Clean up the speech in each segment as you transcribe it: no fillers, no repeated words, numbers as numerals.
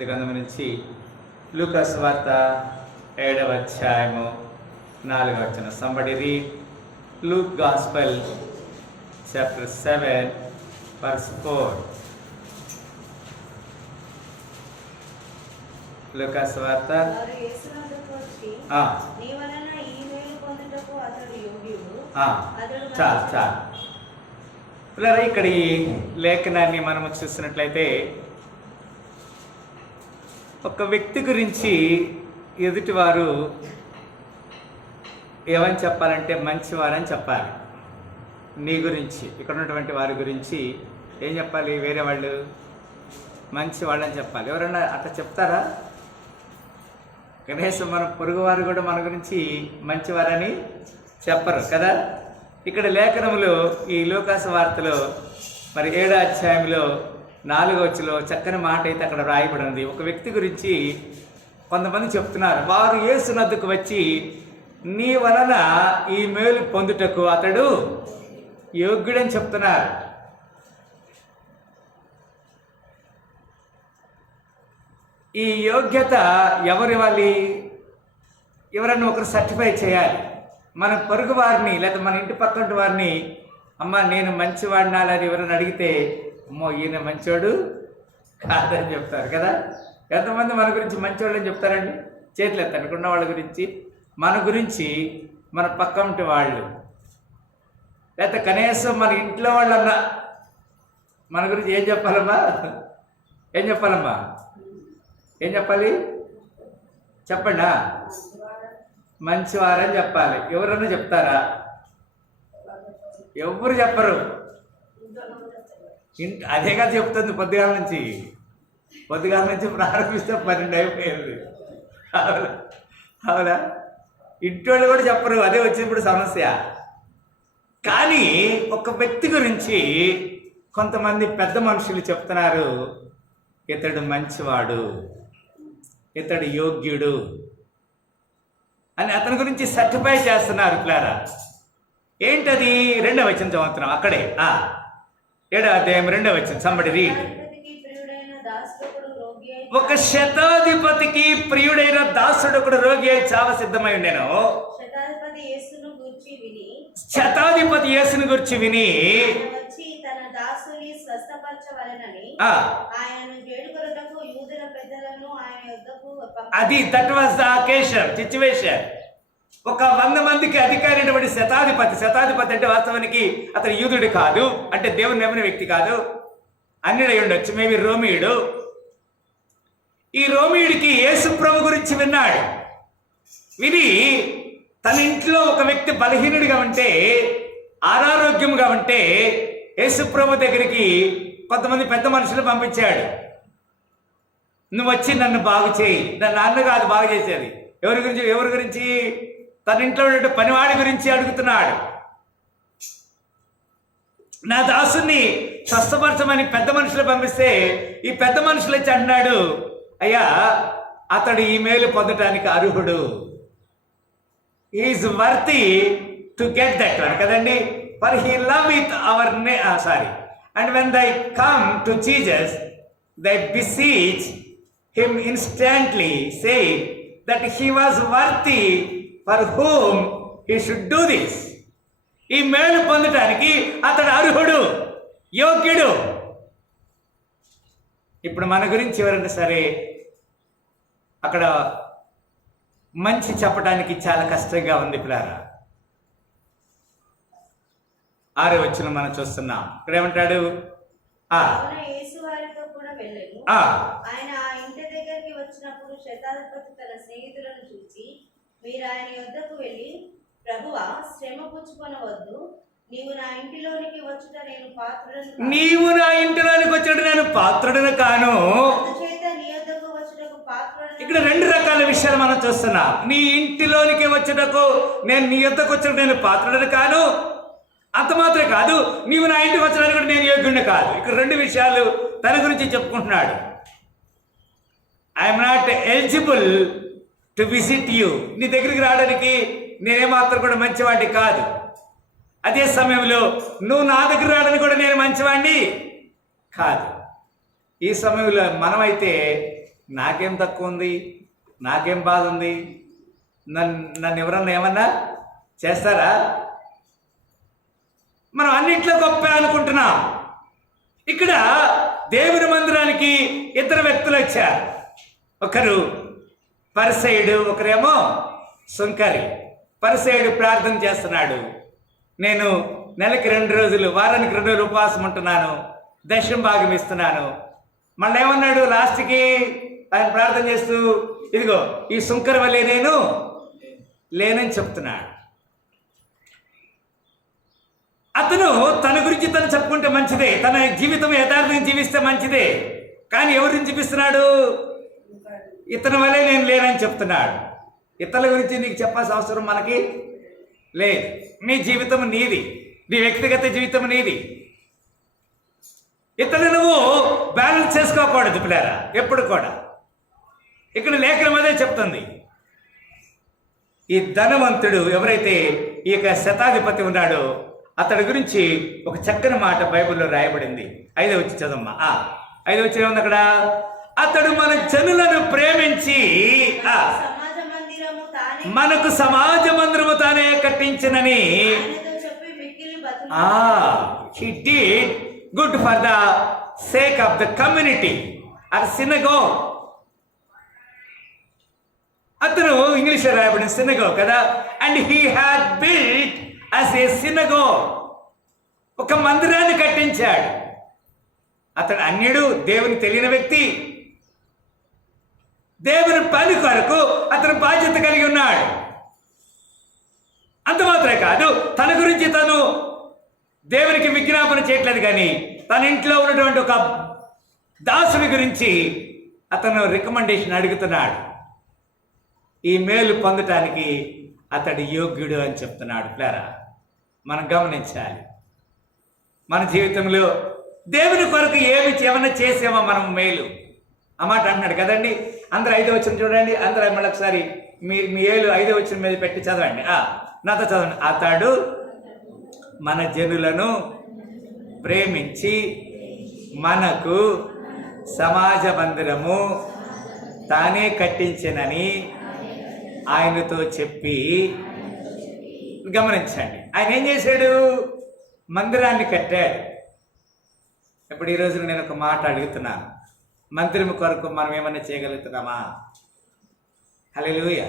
గ్రంథం నుంచి లూకా సువార్త 7వ అధ్యాయము 4వ వచనం. Somebody read Luke Gospel chapter 7 verse 4. లూకా సువార్త చాలు పిల్లరా, ఇక్కడ ఈ లేఖనాన్ని మనము చూసినట్లయితే ఒక వ్యక్తి గురించి ఎదుటివారు ఏమని చెప్పాలంటే మంచివారని చెప్పాలి. నీ గురించి, ఇక్కడ ఉన్నటువంటి వారి గురించి ఏం చెప్పాలి? వేరే వాళ్ళు మంచివాళ్ళని చెప్పాలి. ఎవరన్నా అట్లా చెప్తారా? కనీసం మన పొరుగువారు కూడా మన గురించి మంచివారని చెప్పరు కదా. ఇక్కడ లేఖనములో ఈ లూకా సువార్తలో మరి 7వ అధ్యాయంలో 4వ వచనంలో చక్కని మాట అయితే అక్కడ రాయబడి ఉంది. ఒక వ్యక్తి గురించి కొంతమంది చెప్తున్నారు, వారు యేసు వద్దకు వచ్చి నీ వలన ఈ మేలు పొందుటకు అతడు యోగ్యుడని చెప్తున్నారు. ఈ యోగ్యత ఎవరివ్వాలి? ఎవరన్నా ఒకరు సర్టిఫై చేయాలి. మన పొరుగు వారిని లేదా మన ఇంటి పక్కన వారిని, అమ్మ నేను మంచివాడినా అని ఎవరైనా అడిగితే, అమ్మో ఈయన మంచోడు కాదని చెప్తారు కదా. ఎంతమంది మన గురించి మంచివాళ్ళు అని చెప్తారండి? చేతులు ఎత్తండి. ఉన్న వాళ్ళ గురించి, మన గురించి మన పక్క ఉంటే వాళ్ళు, లేకపోతే కనీసం మన ఇంట్లో వాళ్ళన్నా మన గురించి ఏం చెప్పాలమ్మా? ఏం చెప్పాలమ్మా? ఏం చెప్పాలి? చెప్పండా? మంచివారని చెప్పాలి. ఎవరన్నా చెప్తారా? ఎవరు చెప్పరు. అదే కదా చెప్తుంది పొద్దుగాల నుంచి ప్రారంభిస్తే 12 అయిపోయింది. అవునా? ఇంటోళ్ళు కూడా చెప్పరు. అదే వచ్చినప్పుడు సమస్య. కానీ ఒక వ్యక్తి గురించి కొంతమంది పెద్ద మనుషులు చెప్తున్నారు, ఇతడు మంచివాడు, ఇతడు యోగ్యుడు అని అతని గురించి సర్టిఫై చేస్తున్నారు. పిల్లారా, ఏంటది? 2వ వచనం చదువుతున్నాం అక్కడే. 7వ అధ్యాయం 2వ వచనం. Somebody read. ఒక శతాధిపతికి ప్రియుడైన దాసుడు ఒకడు రోగి అయి చావ సిద్ధమై ఉండెను. శతాధిపతి యేసును గురించి విని అది that was the occasion, situation. ఒక 100 మందికి అధికారి అయినటువంటి శతాధిపతి అంటే వాస్తవానికి అతను యూదుడు కాదు, అంటే దేవుని నమ్మిన వ్యక్తి కాదు, అన్యుడై ఉండొచ్చు, మేబీ రోమియుడు. ఈ రోమియుడికి యేసు ప్రభు గురించి విన్నాడు. విని తన ఇంట్లో ఒక వ్యక్తి బలహీనుడిగా ఉంటే, అనారోగ్యంగా ఉంటే యేసు ప్రభు దగ్గరికి కొంతమంది పెద్ద మనుషులు పంపించాడు. నువ్వు వచ్చి నన్ను బాగు చేయి. నన్ను కాదు బాగు చేసేది. ఎవరి గురించి? తన ఇంట్లో ఉండే పనివాడి గురించి అడుగుతున్నాడు. నా దాసుని స్వస్థపరచమని పెద్ద మనుషులు పంపిస్తే ఈ పెద్ద మనుషులు వచ్చి అంటున్నాడు, అయ్యా అతడు ఈ మేలు పొందటానికి అర్హుడు. Is worthy to get that one కదండి. For he love with our and when they come to Jesus they beseech him instantly, saying that he was worthy for whom he should do this. ఈ మేలు పొందటానికి అతడు అర్హుడు, యోగ్యుడు. ఇప్పుడు మన గురించి ఎవరైనా సరే అక్కడ మంచి చెప్పడానికి చాలా కష్టంగా ఉంది పిల్లారా. 6వ వచనం మనం చూస్తున్నాం. ఇక్కడ ఏమంటాడు? ఆయన ఆ ఇంటి దగ్గరికి వచ్చినప్పుడు శతాధిపతి తన స్నేహితులను చూసి, మీరు ఆయన యొద్దకు వెళ్ళి, ప్రభువా శ్రమ పుచ్చుకొనవద్దు, నీవు నా ఇంటిలోనికి వచ్చుట నేను పాత్రుడను కాను. నీ యొద్దకు వచ్చుటకు పాత్రుడను. ఇక్కడ 2 రకాల విషయాలు మనం చూస్తున్నాం. నీ ఇంటిలోనికి వచ్చుటకు నీ యొద్దకు వచ్చుట నేను పాత్రుడను కాను. అంత మాత్రమే కాదు, నీవు నా ఇంటికి వచ్చడానికి కూడా నేను యోగ్యుడిని కాదు. ఇక్కడ 2 విషయాలు తన గురించి చెప్పుకుంటున్నాడు. I'm not eligible to visit you. నీ దగ్గరికి రావడానికి నేనేమాత్రం కూడా మంచివాడిని కాదు. అదే సమయంలో నువ్వు నా దగ్గర రావడానికి కూడా నేను మంచివాడిని కాదు. ఈ సమయంలో మనమైతే నాకేం తక్కువ ఉంది, నాకేం బాధ ఉంది, నన్ను ఎవరన్నా ఏమన్నా చేస్తారా? మనం అన్నిట్లో గొప్ప అనుకుంటున్నాం. ఇక్కడ దేవుని మందిరానికి ఇద్దరు వ్యక్తులు వచ్చారు. ఒకరు పరిసయుడు, ఒకరేమో సుంకరి. పరిసయుడు ప్రార్థన చేస్తున్నాడు, నేను నెలకి 2 రోజులు, వారానికి 2 రోజులు ఉపవాసం ఉంటున్నాను, దశమ భాగం ఇస్తున్నాను. మళ్ళీ ఏమన్నాడు లాస్ట్కి ఆయన ప్రార్థన చేస్తూ, ఇదిగో ఈ సుంకరి వల్లే నేను లేనని చెప్తున్నాడు. అతను తన గురించి తను చెప్పుకుంటే మంచిదే, తన జీవితం యథార్థంగా జీవిస్తే మంచిదే. కానీ ఎవరిని చూపిస్తున్నాడు? ఇతని వల్లే నేను లేనని చెప్తున్నాడు. ఇతరుల గురించి నీకు చెప్పాల్సిన అవసరం మనకి లేదు. నీ జీవితం నీది, నీ వ్యక్తిగత జీవితం నీది. ఇతరులు నువ్వు బ్యాలెన్స్ చేసుకోకూడదు పిల్లరా, ఎప్పుడు కూడా. ఇక్కడ లేఖనం అదే చెప్తుంది. ఈ ధనవంతుడు ఎవరైతే ఈ యొక్క శతాధిపతి ఉన్నాడో అతడి గురించి ఒక చక్కని మాట బైబిల్లో రాయబడింది. 5వ వచనం చదవమ్మా. 5వ వచనం ఏముంది అక్కడ? అతడు మన జనులను ప్రేమించి మనకు సమాజ మందిరము తానే కట్టించినని he did good for the sake of the community or synagogue. అతను ఇంగ్లీష్లో రాయబడిన synagogue కదా. And he had built as a synagogue, ఒక మందిరాన్ని కట్టించాడు. అతడు అన్యుడు, దేవుని తెలియని వ్యక్తి. దేవుని పని కొరకు అతను బాధ్యత కలిగి ఉన్నాడు. అంత మాత్రమే కాదు, తన గురించి తను దేవునికి విజ్ఞాపన చేయట్లేదు, కానీ తన ఇంట్లో ఉన్నటువంటి ఒక దాసుని గురించి అతను రికమెండేషన్ అడుగుతున్నాడు. ఈ మేలు పొందటానికి అతడు యోగ్యుడు అని చెప్తున్నాడు. ప్లేరా, మనం గమనించాలి. మన జీవితంలో దేవుని కొరకు ఏమైనా చేసామో మనం మేలు, ఆ మాట అంటున్నాడు కదండి. అందరూ 5వ వచనం చూడండి. అందరూ మళ్ళీ ఒకసారి మీ ఏలు 5వ వచనం మీద పెట్టి చదవండి. నాతో చదవండి. అతడు మన జనులను ప్రేమించి మనకు సమాజ మందిరము తానే కట్టించినని ఆయనతో చెప్పి. గమనించండి, ఆయన ఏం చేశాడు? మందిరాన్ని కట్టాడు. ఇప్పుడు ఈరోజు నేను ఒక మాట అడుగుతున్నాను, మందిరం కొరకు మనం ఏమన్నా చేయగలుగుతున్నామా? హల్లెలూయా.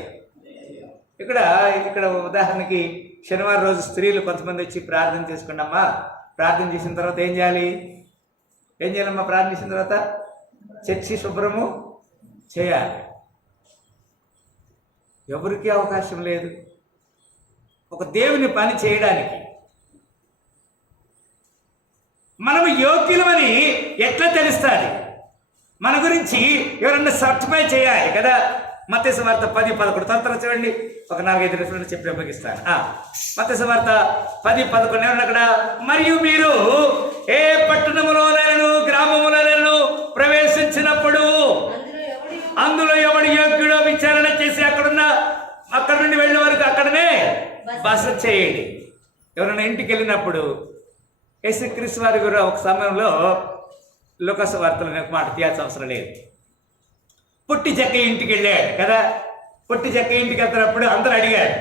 ఇక్కడ ఉదాహరణకి శనివారం రోజు స్త్రీలు కొంతమంది వచ్చి ప్రార్థన చేసుకున్నామా. ప్రార్థన చేసిన తర్వాత ఏం చేయాలమ్మా? ప్రార్థన చేసిన తర్వాత చర్చి శుభ్రము చేయాలి. ఎవరికి అవకాశం లేదు ఒక దేవుని పని చేయడానికి. మనము యోగ్యులమని ఎట్లా తెలుస్తుంది? మన గురించి ఎవరన్నా సర్టిఫై చేయాలి కదా. మత్తయి సువార్త 10:11 తర్వాత చూడండి. ఒక 4-5 రిఫరెన్స్ చెప్పి ఉపయోగిస్తాను. మత్తయి సువార్త 10:11 ఏమన్నా అక్కడ? మరియు మీరు ఏ పట్టణములోనైనా గ్రామములోనైనా ప్రవేశించినప్పుడు అందులో ఎవడు యోగ్యుడో విచారణ చేసి అక్కడ నుండి వెళ్ళే వరకు అక్కడనే బస చేయండి. ఎవరైనా ఇంటికి వెళ్ళినప్పుడు యేసుక్రీస్తు వారి గురు ఒక సమయంలో లూకాసు వార్తలో ఒక మాట తీయాల్సిన అవసరం లేదు. పొట్టి జక్కయ్య ఇంటికి వెళ్ళాడు కదా. పొట్టి జక్కయ్య ఇంటికి వెళ్తున్నప్పుడు అందరూ అడిగారు,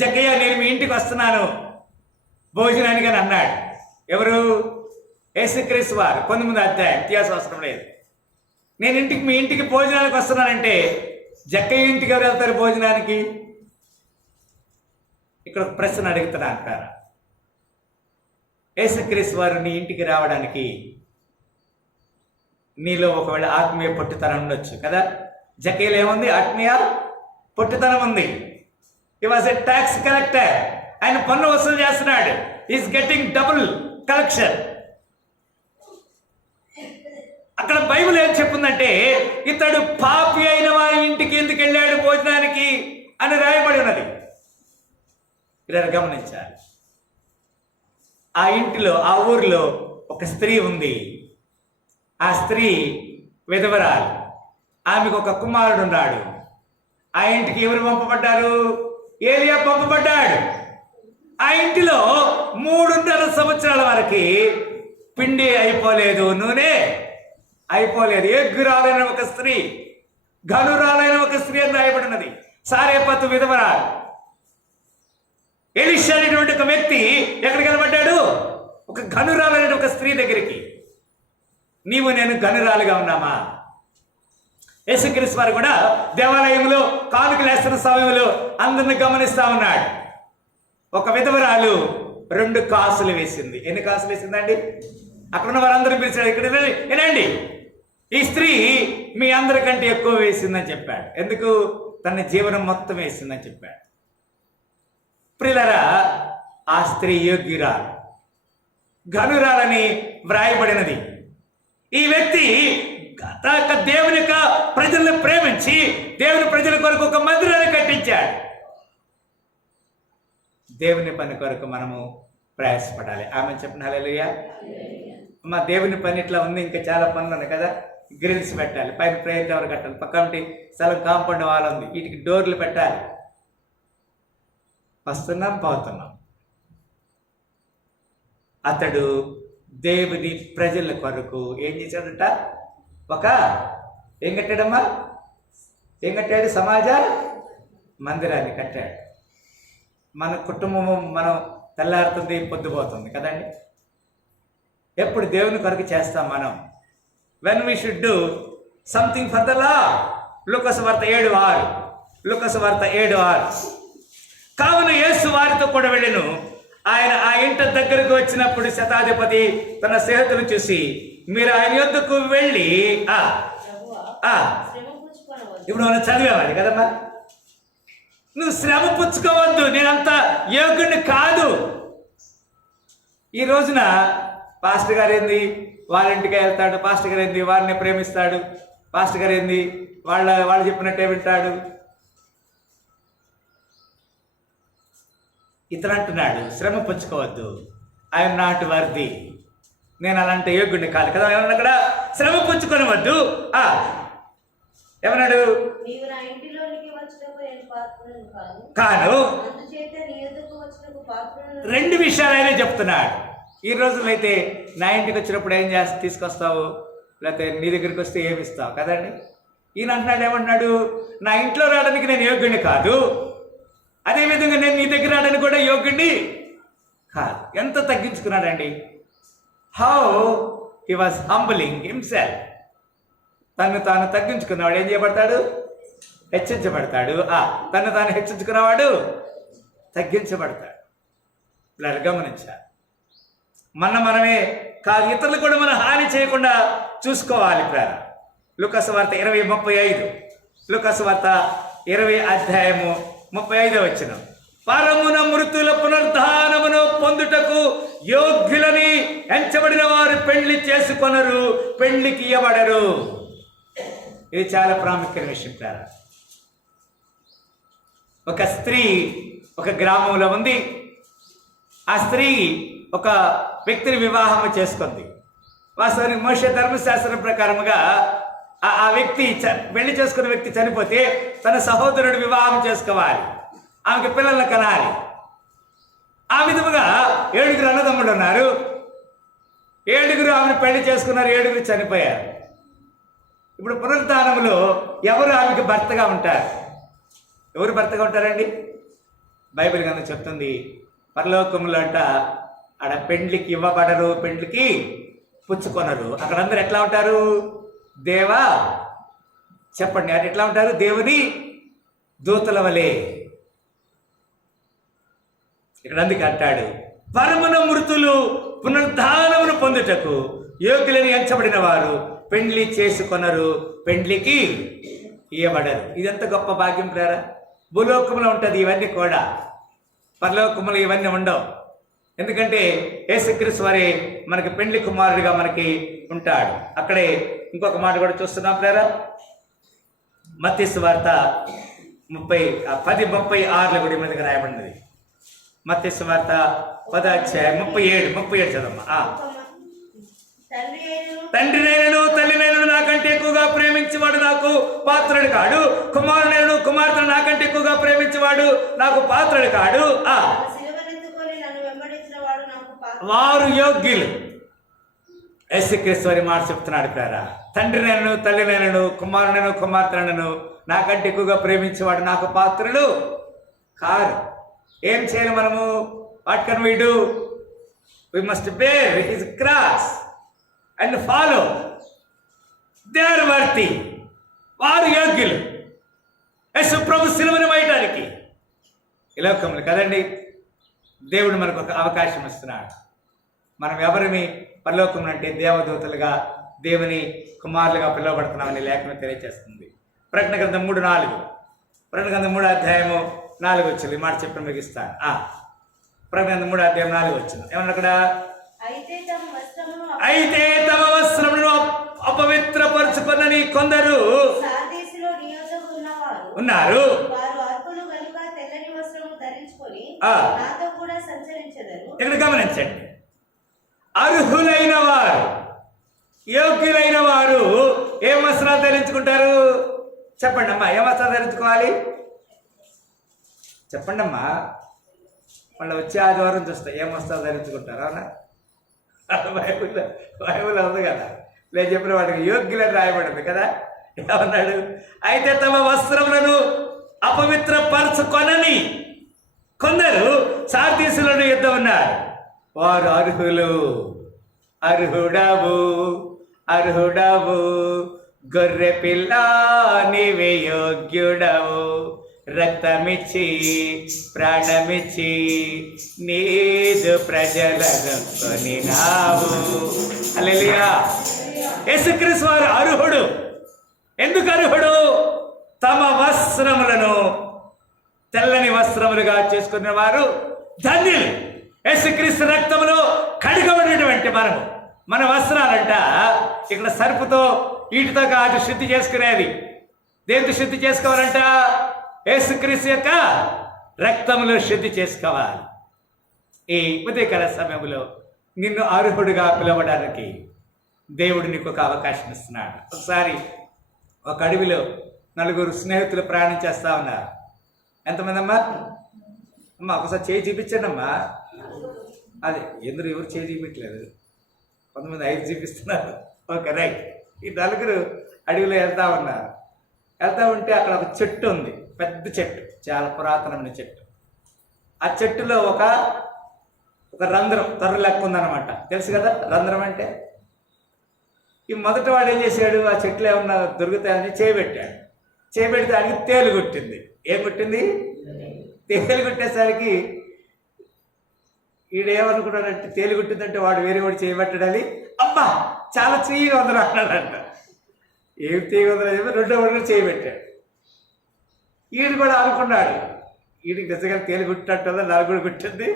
జక్కయ్య నేను మీ ఇంటికి వస్తున్నాను భోజనానికి అని అన్నాడు. ఎవరు? యేసుక్రీస్తు వారు. 19వ అధ్యాయం, తీయాల్సిన అవసరం లేదు. నేను మీ ఇంటికి భోజనానికి వస్తున్నానంటే జక్కయ్య ఇంటికి ఎవరు వెళ్తారు భోజనానికి? ఇక్కడ ఒక ప్రశ్న అడుగుతున్నా అంటారా? యేసుక్రీస్తు వారు నీ ఇంటికి రావడానికి నీలో ఒకవేళ ఆత్మీయ పొట్టుతనం ఉండొచ్చు కదా. జక్కయ్యలో ఏముంది? ఆత్మీయ పొట్టుతనం ఉంది. హి వాజ్ ఎ ట్యాక్స్ కలెక్టర్. ఆయన పన్ను వసూలు చేస్తున్నాడు. Is getting double collection. అక్కడ బైబిల్ ఏం చెప్పిందంటే ఇతడు పాపి అయిన వారి ఇంటికి ఎందుకు వెళ్ళాడు భోజనానికి అని రాయబడి ఉన్నది. ఇలా గమనించాలి. ఆ ఇంటిలో, ఆ ఊరిలో ఒక స్త్రీ ఉంది. ఆ స్త్రీ విధవరాలు. ఆమెకు ఒక కుమారుడు ఉన్నాడు. ఆ ఇంటికి ఎవరు పంపబడ్డారు? ఏలియా పంపబడ్డాడు. ఆ ఇంటిలో 3.5 సంవత్సరాల వరకు పిండి అయిపోలేదు, నూనె అయిపోలేదు. యోగ్యురాలైన ఒక స్త్రీ ఘనురాలైన ఒక స్త్రీ అని రాయబడినది. సారేపతు విధవరాలు. ఎలీషా అనేటువంటి ఒక వ్యక్తి ఎక్కడికి వెళ్ళబడ్డాడు? ఒక ఘనురాలైన ఒక స్త్రీ దగ్గరికి. నీవు నేను ఘనురాలుగా ఉన్నామా? యేసుక్రీస్తు వారు కూడా దేవాలయంలో కానుకలు వేస్తున్న సమయంలో అందరిని గమనిస్తా ఉన్నాడు. ఒక విధవరాలు 2 కాసులు వేసింది. ఎన్ని కాసులు వేసిందండి? అక్కడ ఉన్న వారందరూ పిలిచాడు, ఇక్కడ వినండి, ఈ స్త్రీ మీ అందరికంటే ఎక్కువ వేసిందని చెప్పాడు. ఎందుకు? తన జీవనం మొత్తం వేసిందని చెప్పాడు. ప్రియులారా, ఆ స్త్రీ యోగ్యురాలు, ఘనురాలని వ్రాయబడినది. ఈ వ్యక్తి దేవుని యొక్క ప్రజలను ప్రేమించి దేవుని ప్రజల కొరకు ఒక మందిరాన్ని కట్టించాడు. దేవుని పని కొరకు మనము ప్రయాసపడాలి. ఆమె చెప్పిన హల్లెలూయా. మా దేవుని పని ఇట్లా ఉంది, ఇంకా చాలా పనులు ఉన్నాయి కదా. గ్రిల్స్ పెట్టాలి, పైన ప్రేయర్ టవర్ కట్టాలి, పక్కన స్థలం కాంపౌండ్ వాల్ ఉంది, వీటికి డోర్లు పెట్టాలి. వస్తున్నాం, పోతున్నాం. అతడు దేవుని ప్రజల కొరకు ఏం చేశాడట? ఏం కట్టాడమ్మా? ఏం కట్టాడు? సమాజ మందిరాన్ని కట్టాడు. మన కుటుంబము మనం తెల్లారుతుంది, పొద్దుపోతుంది కదండి. ఎప్పుడు దేవుని కొరకు చేస్తాం మనం? When we should do something for the law. లూకాసువార్త 7:6. లూకాసువార్త 7:6. కావున యేసు వారితో కూడా వెళ్ళెను. ఆయన ఆ ఇంటి దగ్గరకు వచ్చినప్పుడు శతాధిపతి తన స్నేహితులను చూసి, మీరు ఆయన యొద్దకు వెళ్ళి ఇప్పుడు మనం చదివేవాడి కదమ్మా, నువ్వు శ్రమ పుచ్చుకోవద్దు, నేనంత యోగ్యుడిని కాదు. ఈ రోజున పాస్టర్ గారు ఏంది వాళ్ళ ఇంటికి వెళ్తాడు, పాస్టర్ గారు ఏంది వారిని ప్రేమిస్తాడు, పాస్టర్ గారు ఏంది వాళ్ళు చెప్పినట్టే వింటాడు. ఇతను అంటున్నాడు, శ్రమ పుచ్చుకోవద్దు, ఐఎమ్ నాట్ వర్ది, నేను అలాంటి యోగ్యుడిని కాదు కదా. ఏమన్నా అక్కడ? శ్రమ పుచ్చుకొనవద్దు. ఏమన్నాడు? కాను. 2 విషయాలైనా చెప్తున్నాడు. ఈ రోజుల్లో అయితే నా ఇంటికి వచ్చినప్పుడు ఏం తీసుకొస్తావు, లేకపోతే నీ దగ్గరికి వస్తే ఏమి ఇస్తావు కదండి. ఈయన అంటున్నాడు, ఏమంటున్నాడు? నా ఇంట్లో రావడానికి నేను యోగ్యుడిని కాదు, అదేవిధంగా నేను నీ దగ్గర రావడానికి కూడా యోగ్యుడిని కాదు. ఎంత తగ్గించుకున్నాడండి. How he was humbling himself. తను తాను తగ్గించుకున్నవాడు ఏం చేయబడతాడు? హెచ్చించబడతాడు. తను తాను హెచ్చించుకున్నవాడు తగ్గించబడతాడు. ఇలా గమనించాలి. మనమే కాదు, ఇతరులు కూడా మనం హాని చేయకుండా చూసుకోవాలి. లూకాసువార్త 20:35. లూకాసువార్త 20:35. పరమున మృతుల పునరుద్ధానమును పొందుటకు యోగ్యులని ఎంచబడిన వారు పెళ్లి చేసుకొనరు, పెళ్లికి ఇయ్యబడరు. ఇది చాలా ప్రాముఖ్యమైన విషయం. ఒక స్త్రీ ఒక గ్రామంలో ఉంది. ఆ స్త్రీ ఒక వ్యక్తిని వివాహం చేసుకుంది. వాస్తవానికి మోషే ధర్మశాస్త్రం ప్రకారముగా ఆ వ్యక్తి పెళ్లి చేసుకున్న వ్యక్తి చనిపోతే తన సహోదరుడు వివాహం చేసుకోవాలి, ఆమెకి పిల్లలను కనాలి. ఆ విధముగా 7 అన్నదమ్ముడు ఉన్నారు. 7 ఆమెను పెళ్లి చేసుకున్నారు, 7 చనిపోయారు. ఇప్పుడు పునరుద్ధానంలో ఎవరు ఆమెకి భర్తగా ఉంటారు? ఎవరు భర్తగా ఉంటారండి? బైబిల్ గ్రంథం చెప్తుంది, పరలోకములో ఆడ పెండ్లికి ఇవ్వబడరు, పెండ్లికి పుచ్చుకొనరు. అక్కడ అందరు ఎట్లా ఉంటారు? దేవా చెప్పండి, అది ఎట్లా ఉంటారు? దేవుని దూతల వలె. ఇక్కడ అందుకు అంటాడు, పరమున మృతులు పునరుద్ధానమును పొందుటకు యోగ్యులని ఎంచబడిన వారు పెండ్లి చేసుకొనరు, పెండ్లికి ఇయ్యబడరు. ఇదంత గొప్ప భాగ్యం ప్రేరా. భూలోకములో ఉంటుంది ఇవన్నీ కూడా, పరలోకములు ఇవన్నీ ఉండవు. ఎందుకంటే యేసుక్రీస్తు వారే మనకి పెండ్లి కుమారుడిగా మనకి ఉంటాడు. అక్కడే ఇంకొక మాట కూడా చూస్తున్నాం ప్రేరా. మత్తయి సువార్త 10:36 కూడా మనకి రాయబడినది. మత్తయి సువార్త 10:37 చదమ్మా. తండ్రినైనను తల్లినైనను నాకంటే ఎక్కువగా ప్రేమించేవాడు నాకు పాత్రుడు కాడు, కుమారునైనను కుమార్తెను నాకంటే ఎక్కువగా ప్రేమించేవాడు నాకు పాత్రుడు కాడు. వారు యోగ్యులు. యేసుక్రీస్తు వారి మాట చెప్తున్నాడు ప్రేరా. తండ్రినైనను తల్లినైనను కుమారునైనను కుమార్తెనైనను నాకంటే ఎక్కువగా ప్రేమించేవాడు నాకు పాత్రులు కారు. ఏం చేయాలి మనము? What can we do? We must bear his cross and follow. They are worthy, వారు యోగ్యులు యేసు ప్రభు సిలువను మోయటానికి ఈ లోకంలో కదండి. దేవుడు మనకు ఒక అవకాశం ఇస్తున్నాడు. మనం ఎవరిని పరలోకం అంటే దేవదూతలుగా దేవుని కుమారులుగా పిలువబడుతున్నామని లేఖనం తెలియజేస్తుంది. ప్రకటన గ్రంథం 3:4, ప్రకటన గ్రంథం 3:4 వచ్చింది. ఈ మాట చెప్పి ముగిస్తాను. ప్రకటన గ్రంథం 3:4 వచ్చింది. ఏమన్నా అక్కడ? అయితే తమ వస్త్రములను అపవిత్రపరుచుకున్నని కొందరు ఉన్నారు. ఇక్కడ గమనించండి, అర్హులైన వారు, యోగ్యులైన వారు ఏం వస్త్రాలు ధరించుకుంటారు? చెప్పండి అమ్మా, ఏం వస్త్రాలు ధరించుకోవాలి? చెప్పండి అమ్మా. మళ్ళీ వచ్చే ఆదివారం చూస్తా ఏం వస్త్రాలు ధరించుకుంటారు. అవునా? బైబిల్ ఉంది కదా, లేదు చెప్పిన వాడికి యోగ్యులని రాయబడింది కదా. ఏమన్నాడు? అయితే తమ వస్త్రములను అపవిత్రపరచుకొనని కొందరు సార్దీసులను యుద్ధ ఉన్నారు. వారు అర్హులు. అర్హుడవు అర్హుడవు గొర్రె పిల్ల నీవే యోగ్యుడవు, రక్తమిచ్చి ప్రాణమిచ్చి నీదు ప్రజలను కొనినావు. హల్లెలూయా. యేసుక్రీస్తు వారు అర్హుడు. ఎందుకు అర్హుడు? తమ వస్త్రములను తెల్లని వస్త్రములుగా చేసుకున్న వారు ధన్యులు. యేసుక్రీస్తు రక్తములో కడుగబడినటువంటి మన వస్త్రాలంట ఇక్కడ సరుపుతో వీటితో కాదు శుద్ధి చేసుకునేది. దేంతో శుద్ధి చేసుకోవాలంట? యేసుక్రీస్తు యొక్క రక్తములో శుద్ధి చేసుకోవాలి. ఈ ఉదయకాల సమయంలో నిన్ను అర్హుడుగా పిలవడానికి దేవుడు నీకు ఒక అవకాశం ఇస్తున్నాడు. ఒకసారి ఒక అడవిలో 4 స్నేహితులు ప్రయాణం చేస్తా ఉన్నారు. ఎంతమంది అమ్మా? అమ్మా ఒకసారి చేయి చూపించండి అమ్మా. అదే ఎవరు చేయి చూపించలేదు, కొంతమంది 5 చూపిస్తున్నారు. Okay, right. ఈ 4 అడవిలో వెళ్తా ఉన్నారు. వెళ్తా ఉంటే అక్కడ ఒక చెట్టు ఉంది, పెద్ద చెట్టు, చాలా పురాతనమైన చెట్టు. ఆ చెట్టులో ఒక రంధ్రం, తొర్ర లెక్క ఉందన్నమాట. తెలుసు కదా రంధ్రం అంటే? ఈ మొదటి వాడు ఏం చేశాడు? ఆ చెట్లు ఏమన్నా దొరుకుతాయని చేయబెట్టాడు. చేయబెడితే దానికి తేలు కుట్టింది. ఏం కుట్టింది? తేలు కుట్టేసరికి ఈడేమనుకున్నాడంటే, తేలు కుట్టిందంటే వాడు వేరే వాడు చేయబెట్టడాలి. అబ్బా చాలా తీయగా ఉందని అన్నాడంట. ఏం తీయగా ఉందని చెప్పి 2వ వాడు చేయబెట్టాడు. ఈడు కూడా అనుకున్నాడు, వీడికి నిజంగా తేలి కుట్టినట్టుందా, నాకు కూడా కుట్టింది,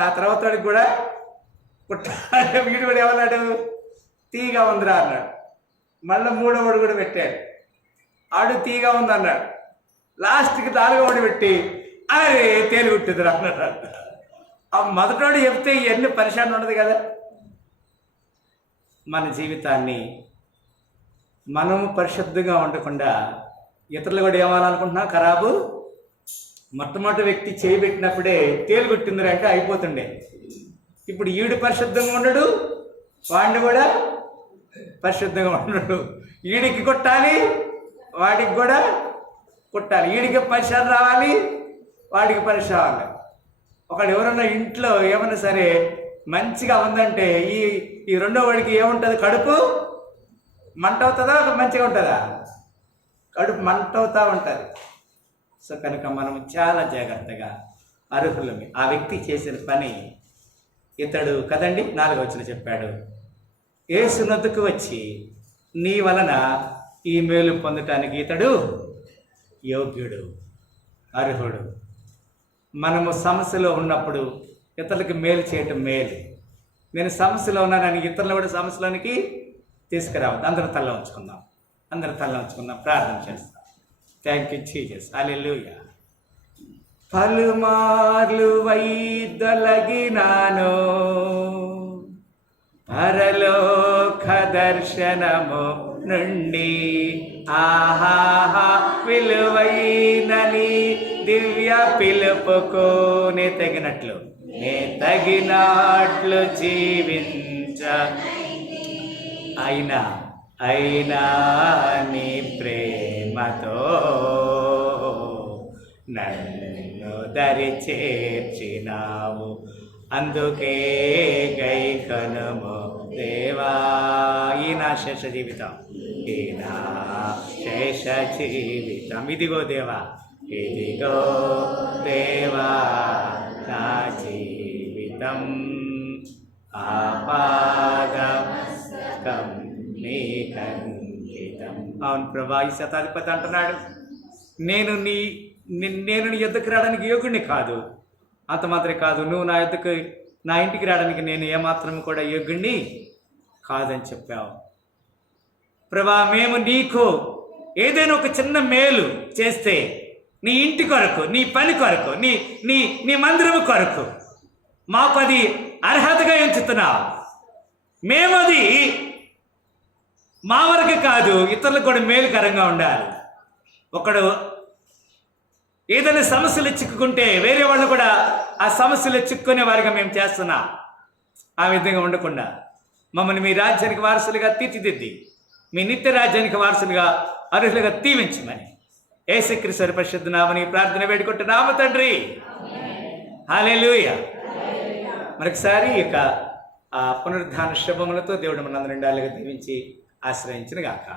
నా తర్వాత వాడికి కూడా కుట్టాలి. వీడు కూడా ఏమన్నాడు? తీగా ఉందిరా అన్నాడు. మళ్ళీ 3వ వాడు కూడా పెట్టాడు. ఆడు తీగా ఉంది అన్నాడు. లాస్ట్కి 4వ వాడు పెట్టి అరే తేలి కుట్టిందిరా అన్నాడు. ఆ మొదటోడు చెప్తే ఇవన్నీ పరిశాన్ ఉండదు కదా. మన జీవితాన్ని మనము పరిశుద్ధంగా ఉండకుండా ఇతరులు కూడా ఏమాలనుకుంటున్నాం? ఖరాబు. మొట్టమొదటి వ్యక్తి చేయబెట్టినప్పుడే తేలు కుట్టిందిరా అంటే అయిపోతుండే. ఇప్పుడు ఈడు పరిశుద్ధంగా ఉండడు, వాడిని కూడా పరిశుద్ధంగా ఉండడు. ఈడికి కొట్టాలి, వాడికి కూడా కొట్టాలి. ఈడికి పరిసరం రావాలి, వాడికి పరిసరం రావాలి. ఒకడు ఎవరన్నా ఇంట్లో ఏమన్నా సరే మంచిగా ఉందంటే ఈ 2వ వాడికి ఏముంటుంది? కడుపు మంట అవుతుందా, మంచిగా ఉంటుందా? కడుపు మంట అవుతూ ఉంటుంది. సో కనుక మనం చాలా జాగ్రత్తగా అర్హులమి. ఆ వ్యక్తి చేసిన పని ఇతడు కదండి 4వ వచనం చెప్పాడు, యేసు నొద్దకు వచ్చి నీ వలన ఈ మేలు పొందటానికి ఇతడు యోగ్యుడు, అర్హుడు. మనము సమస్యలో ఉన్నప్పుడు ఇతరులకి మేలు చేయటం మేలు. నేను సమస్యలో ఉన్నానని ఇతరులు కూడా సమస్యలోనికి తీసుకురావద్దు. అందరూ తల్ల ఉంచుకుందాం, ప్రార్థన చేస్తాం. Thank you Jesus. హల్లెలూయా. పలుమార్లు వైదొలగినాను పరలోక దర్శనము నుండి, ఆహాహా విలువైనని దివ్య పిలుపుకు నే తగినట్లు జీవించ అయినా అయినా నీ ప్రేమతో నన్ను దరి చేర్చినావు, అందుకే గైకొనుము దేవా. ఈ నా శేష జీవితం, ఈ నా శేష జీవితం, ఇదిగో దేవా, ఇదిగో దేవా నా జీవితం, ఆపాదమస్తకం నీకంకితం. అవును ప్రభా, ఈ శతాధిపతి అంటున్నాడు, నేను నీ యొద్దకు రావడానికి యోగుడిని కాదు. అంత మాత్రమే కాదు, నువ్వు నా ఇంటికి రావడానికి నేను ఏమాత్రం కూడా యోగుడిని కాదని చెప్పావు ప్రభా. మేము నీకు ఏదైనా ఒక చిన్న మేలు చేస్తే, నీ ఇంటి కొరకు, నీ పని కొరకు, నీ నీ నీ మందిరము కొరకు మాకు అది అర్హతగా ఎంచుతున్నావు. మేము అది మా వరకు కాదు, ఇతరులకు కూడా మేలుకరంగా ఉండాలి. ఒకడు ఏదైనా సమస్యలు చిక్కుకుంటే వేరే వాళ్ళు కూడా ఆ సమస్యలు చిక్కుకునే వారిగా మేము చేస్తున్నాం. ఆ విధంగా ఉండకుండా మమ్మల్ని మీ రాజ్యానికి వారసులుగా తీర్చిదిద్ది, మీ నిత్య రాజ్యానికి వారసులుగా అర్హులుగా దీవించమని యేసుక్రీస్తు పరిశుద్ధ నామమున ప్రార్థన వేడుకుంటున్నాము తండ్రి. హల్లెలూయా. మరొకసారి ఇక ఆ పునరుద్ధాన శుభములతో దేవుడు మనందరి నిండాలుగా దీవించి ఆశ్రయించిన గాక.